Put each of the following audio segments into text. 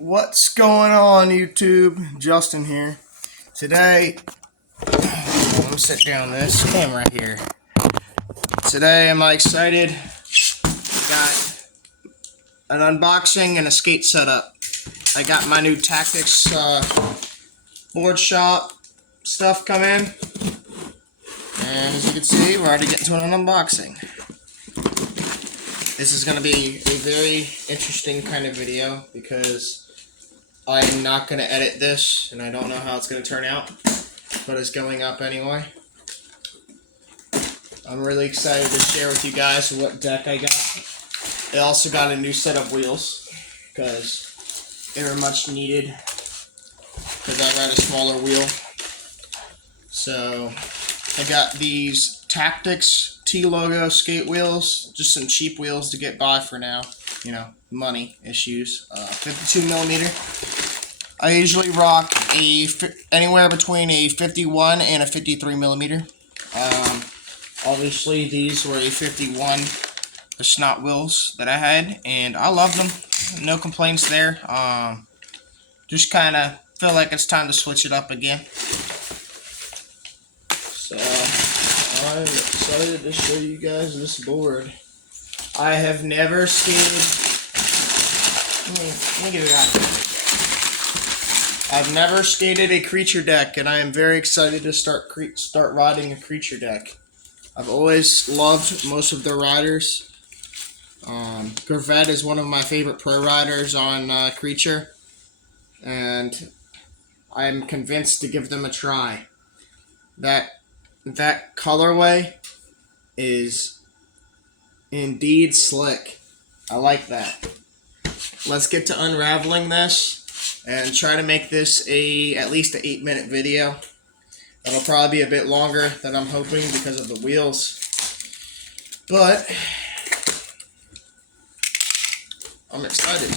What's going on, YouTube? Justin here. Today, I'm gonna sit down this camera here. Today, am I excited? Got an unboxing and a skate setup. I got my new Tactics board shop stuff come in, and as you can see, we're already getting to an unboxing. This is gonna be a very interesting kind of video because I'm not going to edit this, and I don't know how it's going to turn out, but it's going up anyway. I'm really excited to share with you guys what deck I got. I also got a new set of wheels, because they were much needed, because I ride a smaller wheel. So, I got these Tactics T-Logo skate wheels, just some cheap wheels to get by for now. You know, money issues. 52 millimeter. I usually rock anywhere between a 51 and a 53 millimeter. Obviously, these were a 51, the snot wheels that I had, and I love them. No complaints there. Just kind of feel like it's time to switch it up again. So, I'm excited to show you guys this board. I have never skated. Let me get it out. I've never skated a creature deck, and I am very excited to start riding a creature deck. I've always loved most of their riders. Gravette is one of my favorite pro riders on creature, and I'm convinced to give them a try. That colorway is indeed slick. I like that. Let's get to unraveling this and try to make this at least an 8-minute video. It'll probably be a bit longer than I'm hoping because of the wheels. But I'm excited.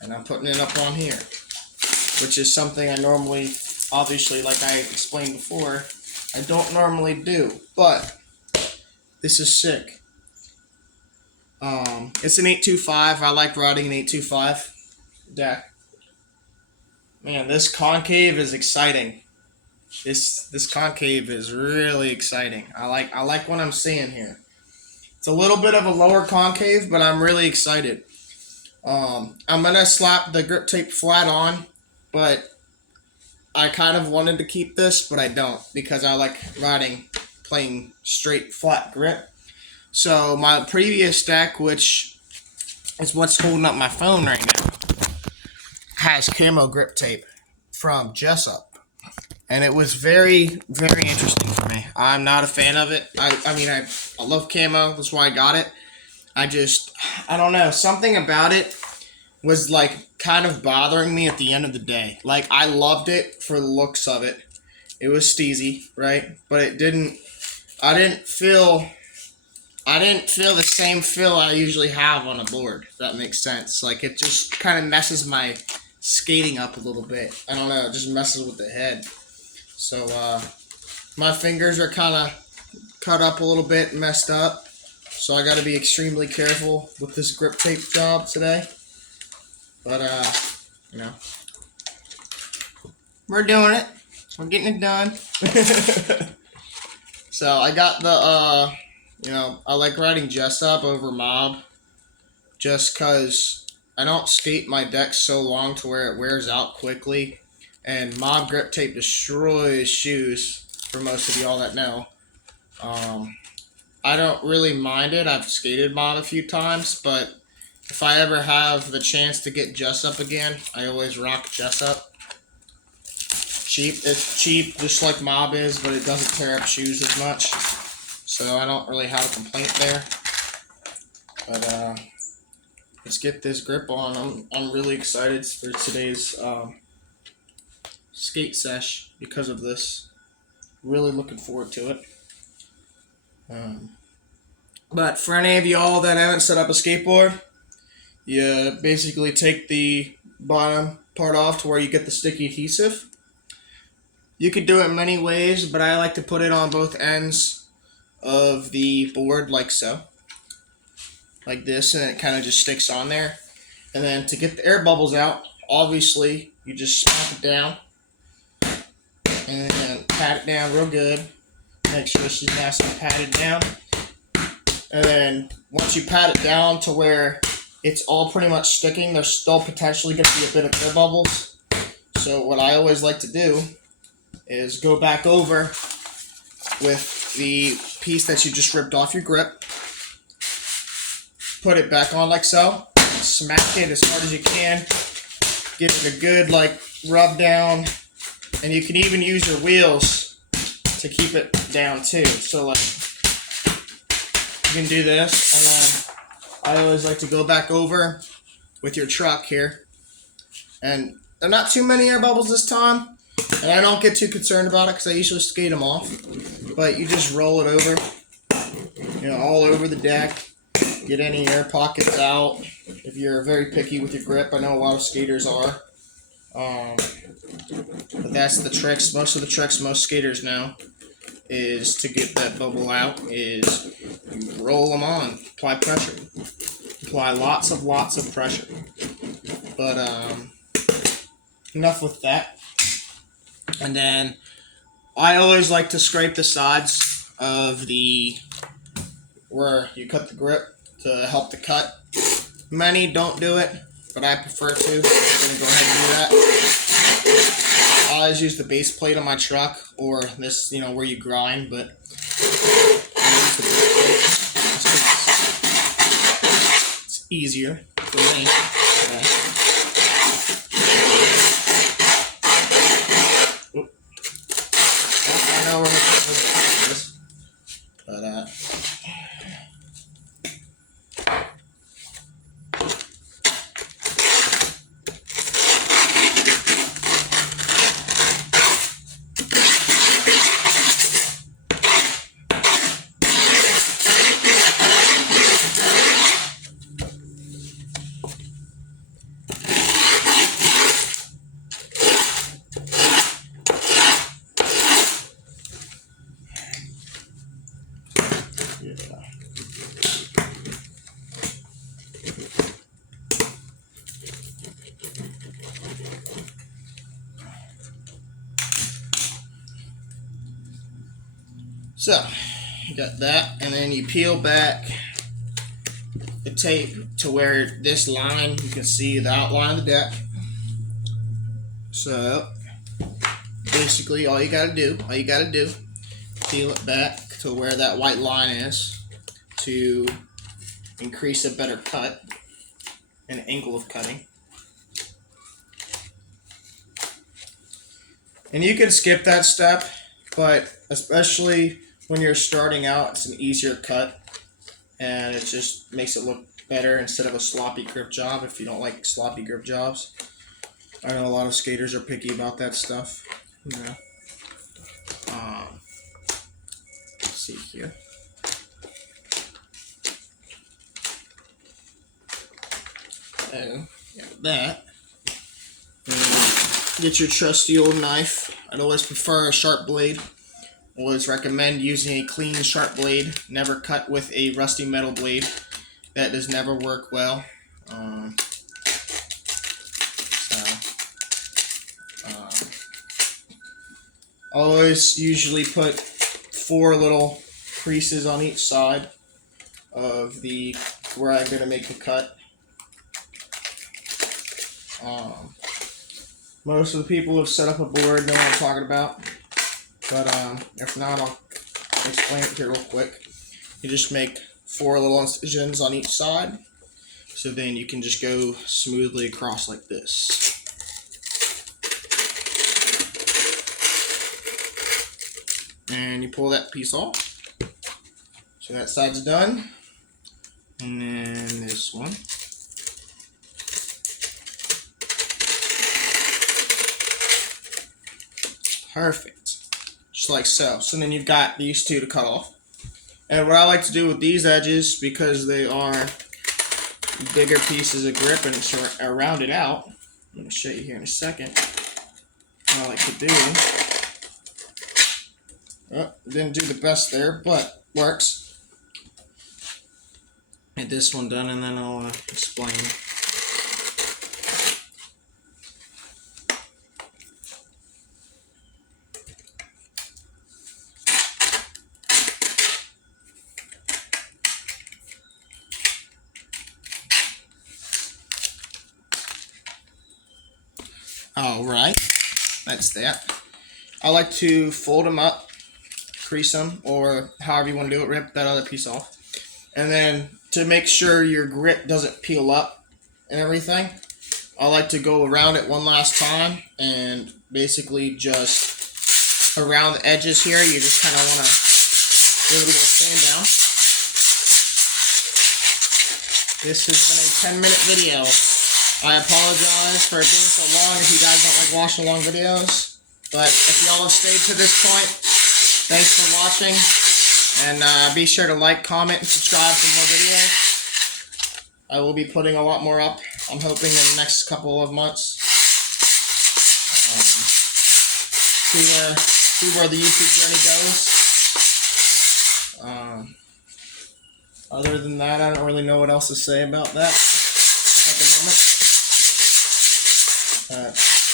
And I'm putting it up on here, which is something I normally, obviously, like I explained before, I don't normally do. But this is sick. It's an 825. I like riding an 825 deck. Man, this concave is exciting. This concave is really exciting. I like what I'm seeing here. It's a little bit of a lower concave, but I'm really excited. I'm gonna slap the grip tape flat on, but I kind of wanted to keep this, but I don't because I like playing straight flat grip. So my previous deck, which is what's holding up my phone right now, has camo grip tape from Jessup, and it was very, very interesting for me. I'm not a fan of it. I love camo. That's why I got it. I don't know. Something about it was like kind of bothering me at the end of the day. Like, I loved it for the looks of it. It was steezy, right? But I didn't feel the same feel I usually have on a board, if that makes sense. Like, it just kind of messes my skating up a little bit. I don't know, it just messes with the head. So, my fingers are kind of cut up a little bit, messed up. So I got to be extremely careful with this grip tape job today. But, you know, we're doing it. We're getting it done. So I got the, I like riding Jessup over Mob just because I don't skate my deck so long to where it wears out quickly. And Mob grip tape destroys shoes, for most of y'all that know. I don't really mind it. I've skated Mob a few times, but if I ever have the chance to get Jessup again, I always rock Jessup. It's cheap, just like Mob is, but it doesn't tear up shoes as much. So I don't really have a complaint there. But let's get this grip on. I'm really excited for today's skate sesh because of this. Really looking forward to it. But for any of y'all that haven't set up a skateboard, you basically take the bottom part off to where you get the sticky adhesive. You could do it many ways, but I like to put it on both ends of the board like so. Like this, and it kind of just sticks on there. And then to get the air bubbles out, obviously you just smack it down and then pat it down real good. Make sure she's nice and patted down. And then once you pat it down to where it's all pretty much sticking, there's still potentially going to be a bit of air bubbles. So what I always like to do is go back over with the piece that you just ripped off your grip, put it back on like so, smack it as hard as you can, give it a good rub down, and you can even use your wheels to keep it down too. So you can do this, and then I always like to go back over with your truck here, and there are not too many air bubbles this time, and I don't get too concerned about it because I usually skate them off, but you just roll it over, all over the deck, get any air pockets out if you're very picky with your grip. I know a lot of skaters are, but that's the tricks. Most of the tricks most skaters know is to get that bubble out is you roll them on, apply pressure, apply lots of pressure. But enough with that. And then I always like to scrape the sides of where you cut the grip to help the cut. Many don't do it, but I prefer to. So I'm going to go ahead and do that. I always use the base plate on my truck, or this, where you grind, but I use the base plate it's easier for me. I know we're this, but so you got that, and then you peel back the tape to where this line, you can see the outline of the deck. So basically all you gotta do, peel it back to where that white line is to increase a better cut and angle of cutting. And you can skip that step, but especially when you're starting out, it's an easier cut, and it just makes it look better instead of a sloppy grip job if you don't like sloppy grip jobs. I know a lot of skaters are picky about that stuff. Let's see here. And that. And get your trusty old knife. I'd always prefer a sharp blade. Always recommend using a clean, sharp blade. Never cut with a rusty metal blade. That does never work well. Always usually put 4 little creases on each side of where I'm going to make the cut. Most of the people who have set up a board know what I'm talking about. But if not, I'll explain it here real quick. You just make 4 little incisions on each side, so then you can just go smoothly across like this. And you pull that piece off. So that side's done. And then this one. Perfect. Just like so. So then you've got these 2 to cut off. And what I like to do with these edges, because they are bigger pieces of grip and it's rounded out, I'm going to show you here in a second what I like to do. Didn't do the best there, but works. Get this one done and then I'll explain. All right, that's that. I like to fold them up, crease them, or however you want to do it. Rip that other piece off, and then to make sure your grip doesn't peel up and everything, I like to go around it one last time and basically just around the edges here. You just kind of want to give it a little sand down. This has been a 10-minute video. I apologize for it being so long if you guys don't like watching long videos. But if y'all have stayed to this point, thanks for watching. And be sure to like, comment, and subscribe for more videos. I will be putting a lot more up, I'm hoping, in the next couple of months. See where the YouTube journey goes. Other than that, I don't really know what else to say about that at the moment.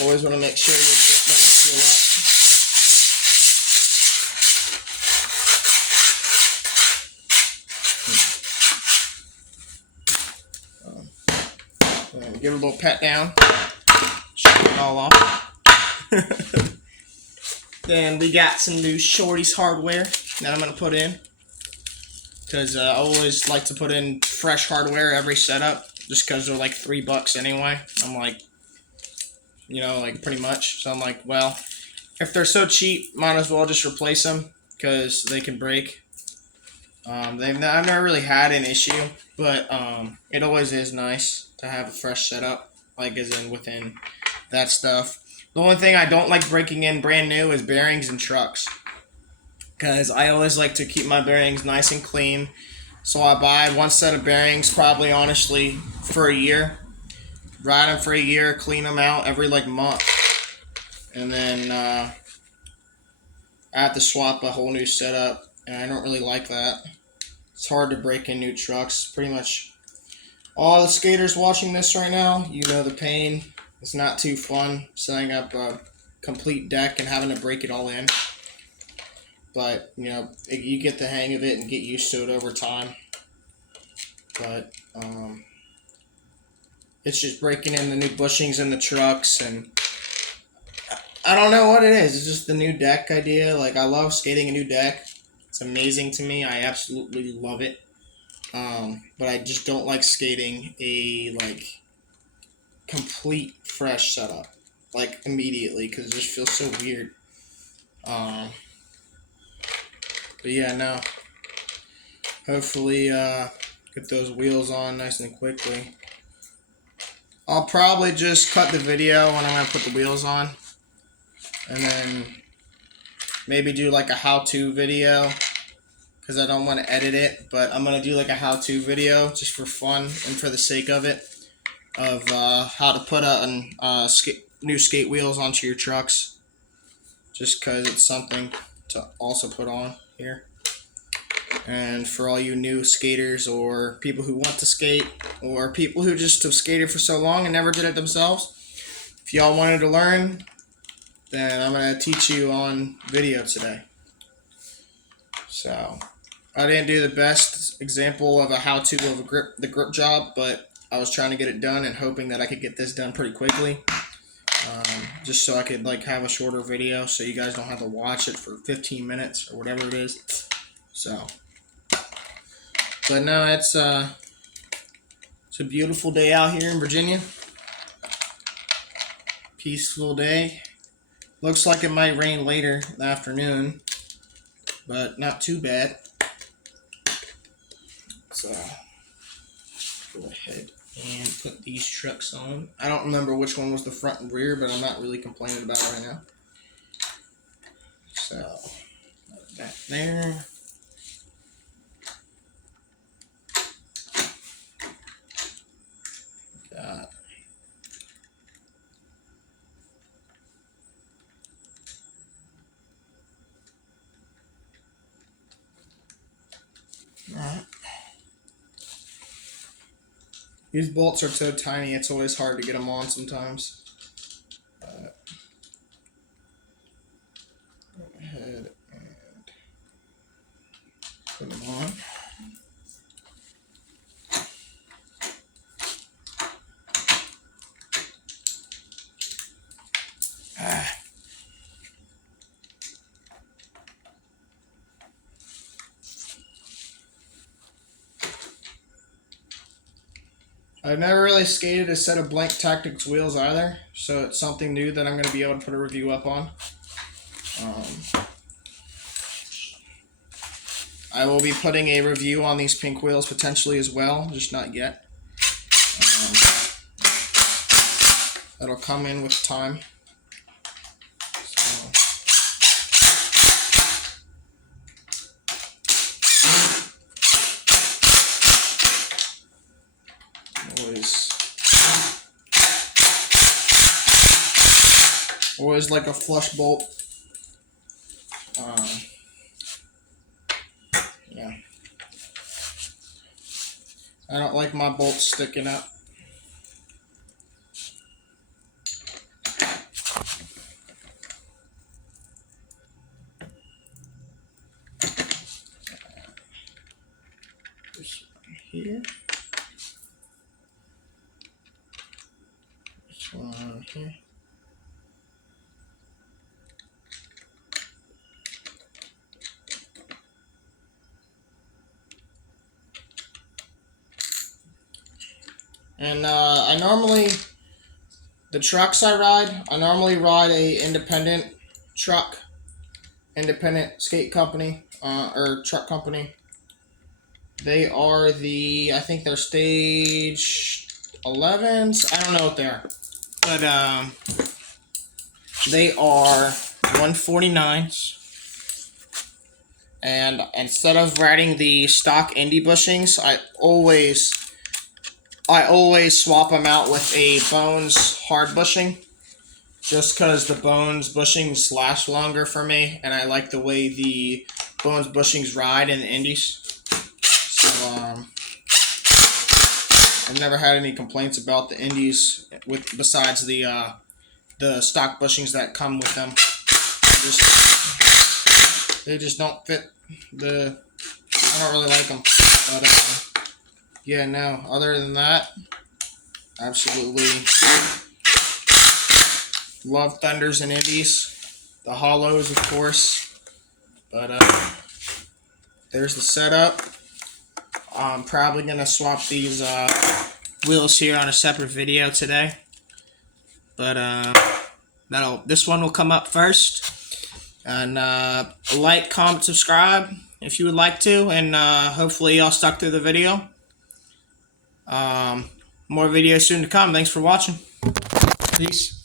Always want to make sure your grip doesn't peel up. Give it a little pat down. Shake it all off. Then we got some new Shorty's hardware that I'm going to put in. Because I always like to put in fresh hardware every setup. Just because they're like $3 anyway. I'm like, like pretty much. So I'm like, well, if they're so cheap, might as well just replace them. Because they can break. I've never really had an issue. But it always is nice to have a fresh setup. Like as in within that stuff. The only thing I don't like breaking in brand new is bearings and trucks. Because I always like to keep my bearings nice and clean. So I buy one set of bearings probably honestly for a year. Ride them for a year, clean them out every month. And then I have to swap a whole new setup. And I don't really like that. It's hard to break in new trucks. Pretty much all the skaters watching this right now, you know the pain. It's not too fun setting up a complete deck and having to break it all in. But, you get the hang of it and get used to it over time. But, it's just breaking in the new bushings in the trucks. And I don't know what it is. It's just the new deck idea. Like, I love skating a new deck. It's amazing to me. I absolutely love it. But I just don't like skating a, complete fresh setup. Immediately. Because it just feels so weird. But yeah, no. Hopefully, get those wheels on nice and quickly. I'll probably just cut the video when I'm going to put the wheels on. And then maybe do a how-to video. Because I don't want to edit it. But I'm going to do a how-to video just for fun and for the sake of it. Of how to put new skate wheels onto your trucks. Just because it's something to also put on here. And for all you new skaters or people who want to skate or people who just have skated for so long and never did it themselves, if y'all wanted to learn, then I'm going to teach you on video today. So I didn't do the best example of a how-to of the grip job, but I was trying to get it done and hoping that I could get this done pretty quickly. Just so I could have a shorter video so you guys don't have to watch it for 15 minutes or whatever it is. So, but no, it's a beautiful day out here in Virginia. Peaceful day. Looks like it might rain later in the afternoon, but not too bad. So, go ahead and put these trucks on. I don't remember which one was the front and rear, but I'm not really complaining about it right now. So, that there. Got that. These bolts are so tiny, it's always hard to get them on sometimes. Go ahead and put them on. I've never really skated a set of Blank Tactics wheels either, so it's something new that I'm going to be able to put a review up on. I will be putting a review on these pink wheels potentially as well, just not yet. That'll come in with time. So. Always like a flush bolt. Yeah. I don't like my bolts sticking up. This one here. This one here. And I normally, the trucks I normally ride a independent truck, independent skate company, or truck company. They are I think they're stage 11s. I don't know what they are. But they are 149s. And instead of riding the stock Indy bushings, I always swap them out with a Bones hard bushing, just because the Bones bushings last longer for me, and I like the way the Bones bushings ride in the Indies. So I've never had any complaints about the Indies besides the stock bushings that come with them. They just don't fit I don't really like them. But yeah, no. Other than that, absolutely love Thunders and Indies. The Hollows, of course. But there's the setup. I'm probably gonna swap these wheels here on a separate video today. But this one will come up first. And like, comment, subscribe if you would like to, and hopefully y'all stuck through the video. More videos soon to come. Thanks for watching. Peace.